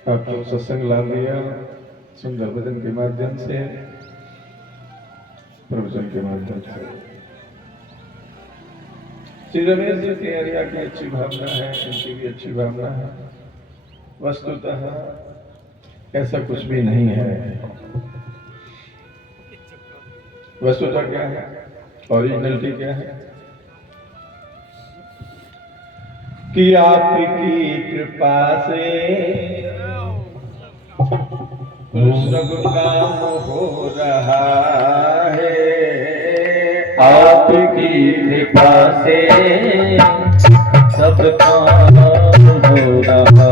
आपको सत्संग लाभ लिया सुंदर भजन के माध्यम से, प्रवचन के माध्यम से। श्री रमेश जी की हरिया की अच्छी भावना है, इनकी भी अच्छी भावना है। वस्तुतः ऐसा कुछ भी नहीं है। वस्तुतः क्या है, ओरिजिनलिटी क्या है कि आपकी कृपा से सब काम हो रहा है। आपकी कृपा से सब काम हो रहा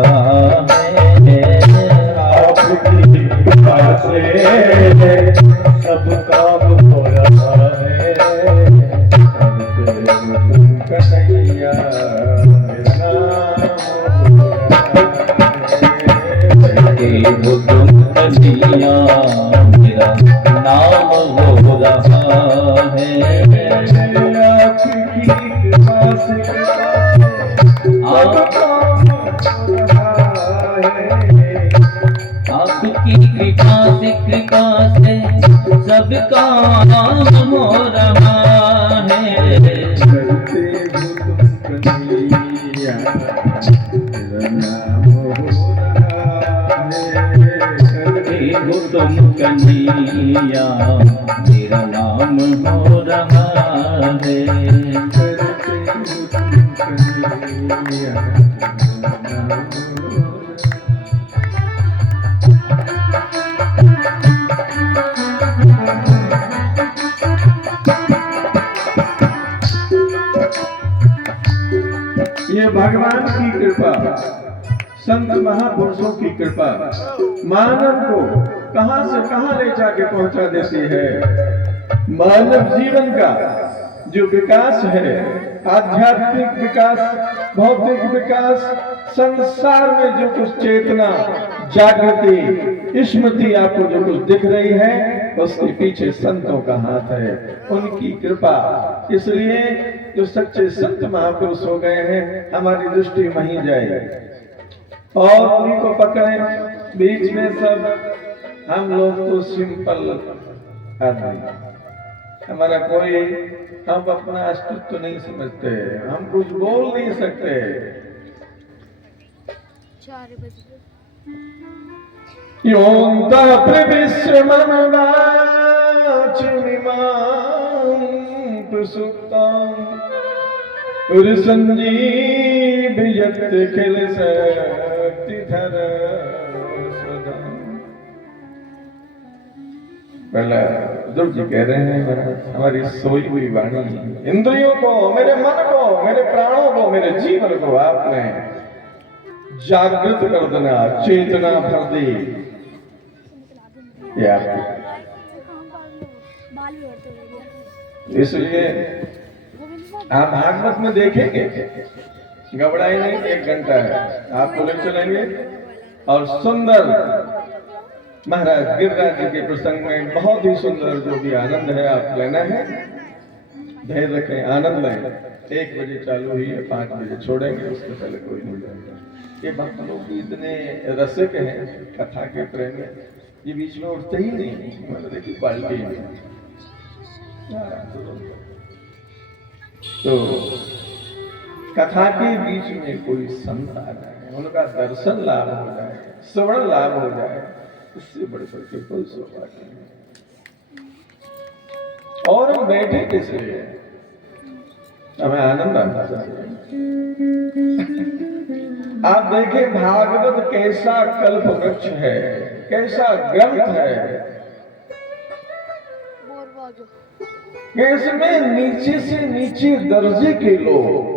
है। आपकी कृपा से सब काम हो रहा है। कन्हैया मेरा नाम हो तुम कन्हैया मेरा नाम हो रहा है। आपकी कृपा से आपकी कृपा से सब काम हो रहा है। तुम कन्हैया मेरा नाम हो रहा है। ये भगवान की कृपा, संत महापुरुषों की कृपा मानव को कहां से कहां ले जाके पहुंचा देती है। मानव जीवन का जो विकास है, आध्यात्मिक विकास, भौतिक विकास, संसार में जो कुछ चेतना, जागृति, स्मृति आपको जो कुछ दिख रही है, उसके पीछे संतों का हाथ है, उनकी कृपा। इसलिए जो सच्चे संत महापुरुष हो गए हैं, हमारी दृष्टि वहीं जाए और उन्हीं को पकड़े। बीच में सब हम लोग तो सिंपल आदमी, हमारा कोई, हम अपना अस्तित्व नहीं समझते, हम कुछ बोल नहीं सकते। योंता संजीव यत खिल शक्ति धर सदा। पहला दुर्ग जी कह रहे हैं, हमारी सोई हुई वाणी, इंद्रियों को, मेरे मन को, मेरे प्राणों को, मेरे जीवन को आपने जागृत कर देना, चेतना भर दी। ये आपकी, इसलिए आप भागवत में देखेंगे, घबराई नहीं, 1 घंटा है, आपको ले चलेंगे और सुंदर महाराज गिरिराज जी के प्रसंग में बहुत ही सुंदर जो भी आनंद है आप लेना है, धैर्य रखें, आनंद लें। 1 बजे चालू हुई है, 5 बजे छोड़ेंगे, उसके पहले कोई नहीं जाएगा। ये भक्त लोग इतने रसिक हैं कथा के प्रेमी, ये बीच में उठते ही नहीं, मतलब देखिए क्वालिटी है। तो कथा के बीच में कोई संत आ जाए, उनका दर्शन लाभ हो जाए, श्रवण लाभ हो जाए, उससे बड़े के कोई सौभाग्य नहीं। और हम बैठे किस लिए, हमें आनंद आता चाहिए। आप देखें भागवत कैसा कल्प वृक्ष है, कैसा ग्रंथ है, इसमें नीचे से नीचे दर्जे के लोग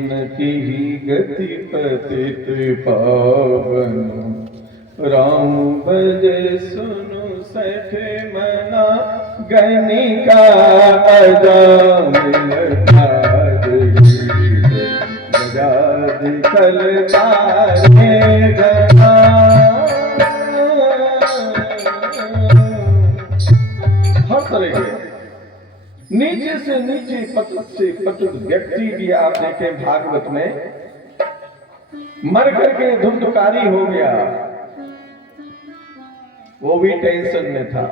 न की गति पतित पावन, राम भजे सुनु सठ मना, गणिका अजामिल बजाज कलतारे गना। हर तरह के नीचे से नीचे पतुत से पतुत व्यक्ति भी आप देखें भागवत में मर करके धुंधकारी हो गया, वो भी टेंशन में था।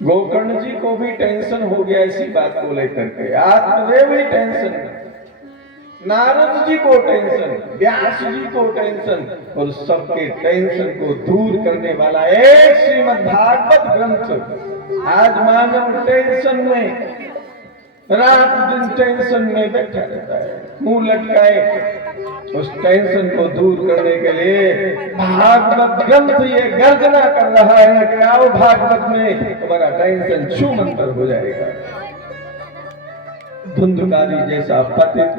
गोकर्ण जी को भी टेंशन हो गया इसी बात को लेकर के, आत्मदेव भी टेंशन में, नारद जी को टेंशन, व्यास जी को टेंशन, और सबके टेंशन को दूर करने वाला एक श्रीमद् भागवत ग्रंथ। आज मानव टेंशन में, रात दिन टेंशन में बैठा रहता है, मुंह लटकाए। उस टेंशन को दूर करने के लिए भागवत ग्रंथ ये गर्जना कर रहा है कि आओ भागवत में, तुम्हारा टेंशन छूमंतर हो जाएगा। धुंधकारी जैसा पतित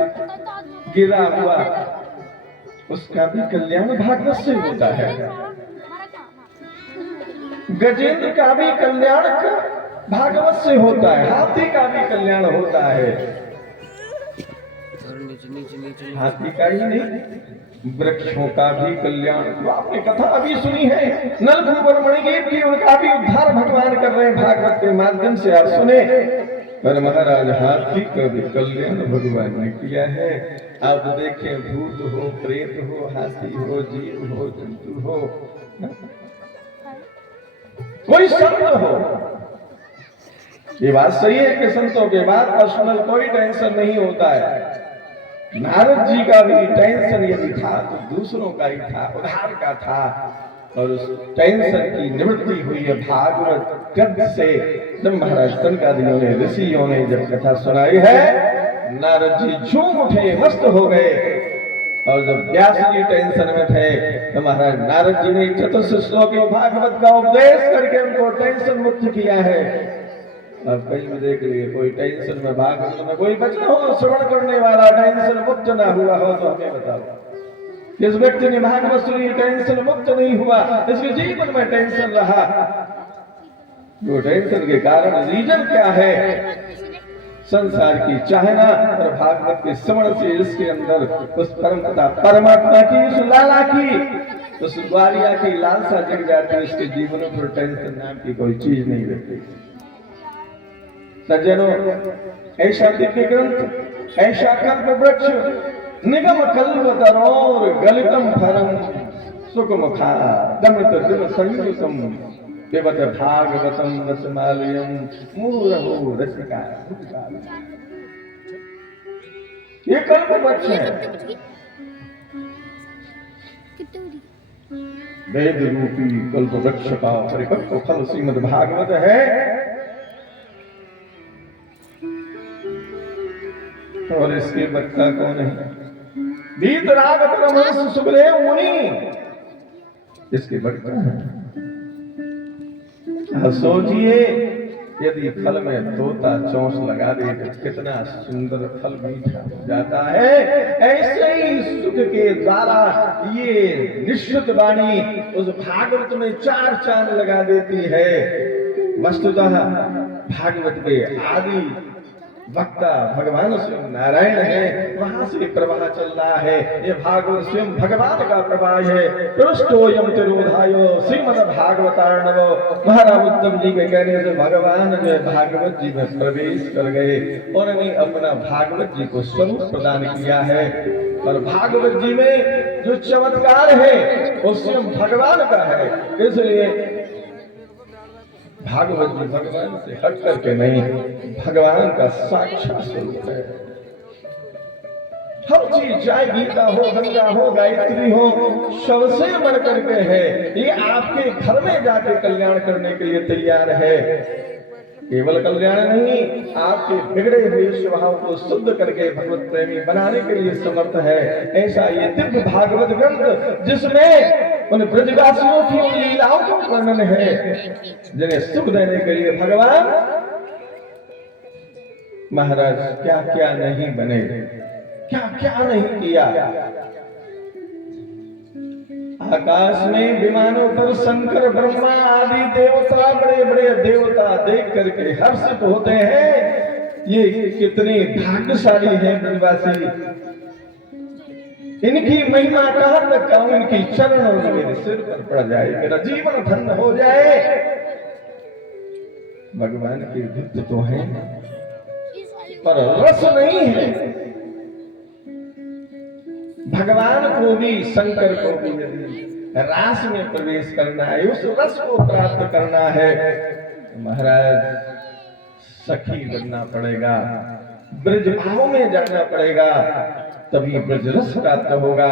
गिरा हुआ, उसका भी कल्याण भागवत से होता है। गजेंद्र का भी कल्याण भागवत से होता है, हाथी का भी कल्याण होता है। हाथी का ही नहीं, वृक्षों का भी कल्याण। तो आपने कथा अभी सुनी है नलभूवर मणिगीत की, उनका भी उद्धार भगवान कर रहे हैं भागवत के माध्यम से, आप सुने। पर महाराज हाथी का भी कल्याण भगवान ने किया है। आप देखें, भूत हो, प्रेत हो, हाथी हो, जीव हो, जंतु हो, कोई संत हो, ये बात सही है कि संतों के बाद पर्सनल कोई टेंशन नहीं होता है। नारद जी का भी टेंशन यदि था तो दूसरों का ही था, उद्धार का था, और उस टेंशन की निवृत्ति हुई है भागवत ग्रंथ से। जब महाराज सनकादियों ने, ऋषियों ने जब कथा सुनाई है, नारद जी झूम उठे, मस्त हो गए। और जब व्यास जी टेंशन में थे तो महाराज नारद जी ने चतुर्थ श्लोकी भागवत का उपदेश करके उनको टेंशन मुक्त किया है। अब कहीं में देख लिए कोई टेंशन में, भागवत में कोई बचा हो श्रवण करने वाला टेंशन मुक्त ना हुआ हो तो हमें बताओ। किस व्यक्ति ने भागवत सुनी टेंशन मुक्त नहीं हुआ, इसके जीवन में टेंशन रहा। वो टेंशन के कारण रीजन क्या है? संसार की चाहना और भागवत के श्रवण से इसके अंदर उस परमपिता परमात्मा की, उस लाला की, उस ग्वालिया की लालसा जग जाती है। इसके जीवन पर टेंशन नाम की कोई चीज नहीं रहती। सज्जनों, ऐसा दिव्य ग्रंथ, ऐसा कल्प वृक्ष, निगम कल्पतरोर गलितम फरम सुखमुखा दमित दिव संयुतम देवत भागवतम रसमालयम मुहुरहो रसिका। ये कल्प वृक्ष है, वेद रूपी कल्प वृक्ष का परिपक्व फल श्रीमद् भागवत है। और इसके वक्ता कौन है? वीतराग परमहंस सुखदेव मुनि इसके वक्ता है। सोचिए, यदि फल में तोता चोंच लगा दे तो कितना सुंदर फल मीठा हो जाता है। ऐसे ही सुख के द्वारा ये निश्चित वाणी उस भागवत में चार चांद लगा देती है। वस्तुतः भागवत के आदि वक्ता भगवान स्वयं नारायण है, वहां से प्रवाह चल रहा है। ये भागवत स्वयं भगवान का प्रवाह है। पृष्ठोयम तिरोधायो श्रीमद् भागवतार्णव। महाराज उत्तम जी के कहने से भगवान जो है भागवत जी में प्रवेश कर गए और उन्हें अपना भागवत जी को स्वरूप प्रदान किया है। और भागवत जी में जो चमत्कार है वो स्वयं भगवान का है। इसलिए भागवत जी भगवान से हट करके नहीं, भगवान का साक्षात स्वरूप है। हर चीज, चाहे गीता हो, गंगा हो, गायत्री हो, सबसे बढ़ करके है। ये आपके घर में जाके कल्याण करने के लिए तैयार है। केवल कल्याण नहीं, आपके बिगड़े हुए स्वभाव को शुद्ध करके भगवत प्रेमी बनाने के लिए समर्थ है। ऐसा ये दिव्य भागवत ग्रंथ जिसमें उन ब्रजवासियों की उन लीलाओं का वर्णन है जिन्हें सुख देने के लिए भगवान महाराज क्या क्या नहीं बने, क्या क्या नहीं किया। आकाश में विमानों पर शंकर ब्रह्मा आदि देवता, बड़े बड़े देवता देख करके हर्षित होते हैं। ये कितने भाग्यशाली हैं ब्रजवासी, इनकी महिमा कहां तक कहूं, इनकी चरण और मेरे सिर पर पड़ जाए, मेरा जीवन धन्य हो जाए। भगवान के भक्त तो हैं पर रस नहीं है। भगवान को भी शंकर को भी यदि रास में प्रवेश करना है, उस रस को प्राप्त करना है, महाराज सखी बनना पड़ेगा, ब्रज भाव में जाना पड़ेगा, तभी ब्रज रस प्राप्त होगा।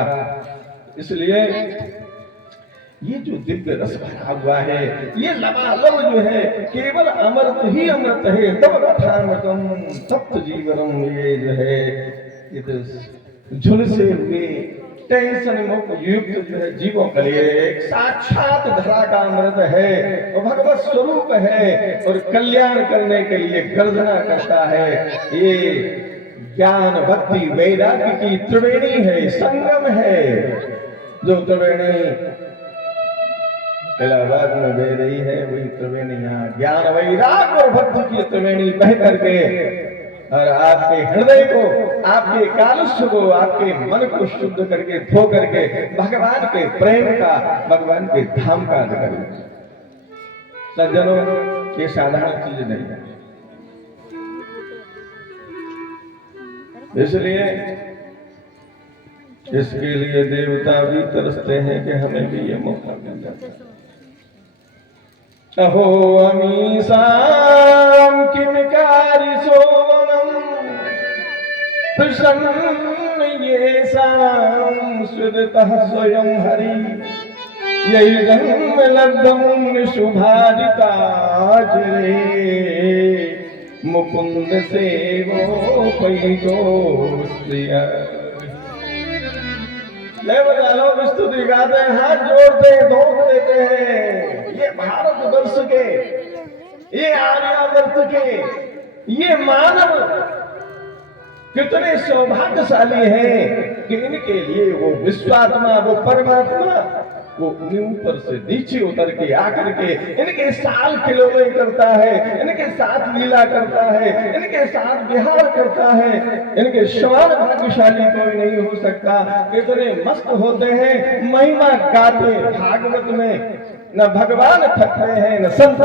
इसलिए ये जो दिव्य रस भरा हुआ है, ये लबालब जो है, केवल अमृत ही अमृत है। तब कथामृतम तप्त जीवनम, ये जो है ये तो झुलसे हुए टेंशन मुक्त युक्त जो है जीवों के लिए एक साक्षात धरा का अमृत है और भगवत स्वरूप है और कल्याण करने के लिए गर्जना करता है। ये ज्ञान भक्ति वैराग्य की त्रिवेणी है, संगम है। जो त्रिवेणी इलाहाबाद में बह रही है, वही त्रिवेणी यहाँ ज्ञान वैराग्य और भक्ति की त्रिवेणी बह करके और आपके हृदय को, आपके कालुष्य को, आपके मन को शुद्ध करके धो करके भगवान के प्रेम का, भगवान के धाम का करें। सज्जनों, ये साधारण चीज नहीं है। इसलिए इसके लिए देवता भी तरसते हैं कि हमें भी ये मौका मिल जाता। अहो अमीसाम किमकारी सोवनम प्रसन्न ये साम सुदतः स्वयं हरि यही जन्म लब्धम शुभाजिता रे मुकुंद सेवो पैगो प्रिय। लोग स्तुति गाते हैं, हाथ जोड़ते हैं, धोख देते हैं। ये भारतवर्ष के, ये आर्यावर्त के, ये मानव कितने सौभाग्यशाली हैं कि इनके लिए वो विश्वात्मा, वो परमात्मा, वो ऊपर से नीचे उतर के आकर के इनके साथ खिलौने करता है, इनके साथ लीला करता है, इनके साथ विहार करता है। इनके समान भाग्यशाली कोई नहीं हो सकता। कितने मस्त होते हैं, महिमा गाते भागवत में। न भगवान थक रहे हैं, न संत